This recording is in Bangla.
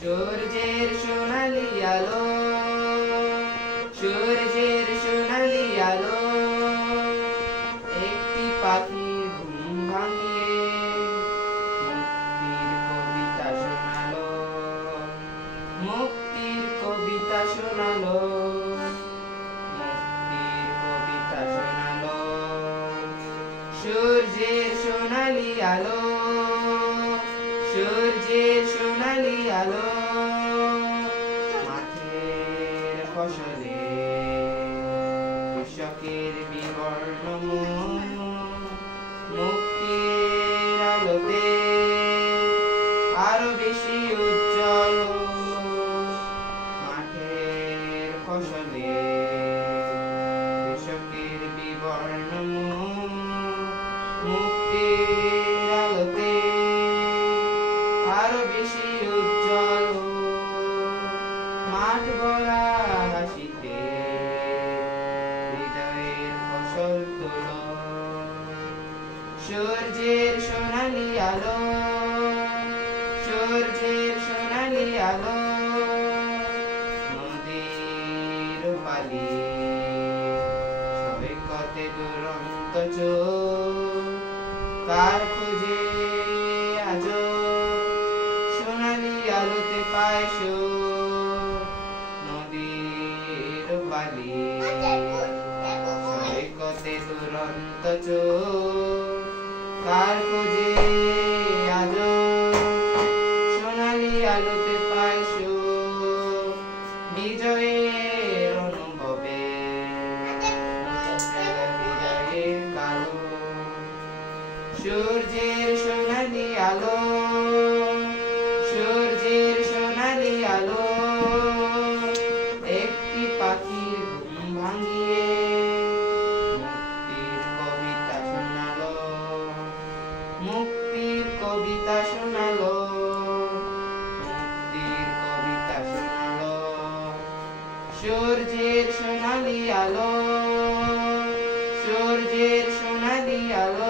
সূর্যের সোনালি আলো, সূর্যের সোনালি আলো, একটি পাখির ঘুম ভাঙিয়ে মুক্তির কবিতা শোনালো, মুক্তির কবিতা শোনালো, মুক্তির কবিতা শোনালো। সূর্যের সোনালি আলো, সূর্যের সোনালি আলো, মাঠের ফসলে কৃষকের বিবর্ণ মুখ, মুক্তির আলোতে আরো বেশি উজ্জ্বল। মাঠের ফসলে কৃষকের বিবর্ণ মুখ, মুক্তির আলোতে আরো বেশি উজ্জ্বল। মাঠ ভরা হাসিতে হৃদয়ের ফসল তোলো। সূর্যের সোনালি আলো, সূর্যের সোনালি আলো, নদীর পালি সৈকতে দুরন্ত চোখ, কার খুঁজে আজো সোনালি আলোতে পায় সুখ। নদীর পালি সৈকতে দুরন্ত চোখ, কার খুঁজে আজো সোনালি আলোতে পায় সুখ। বিজয়ের অনুভবে বিজয়ের কালো, সূর্যের সোনালি আলো, সূর্যের সোনালি আলো, একটি পাখির ঘুম ভাঙিয়ে মুক্তির কবিতা শোনালো, মুক্তির কবিতা শোনালো, মুক্তির কবিতা শোনালো। সূর্যের সোনালি আলো, সূর্যের সোনালি আলো,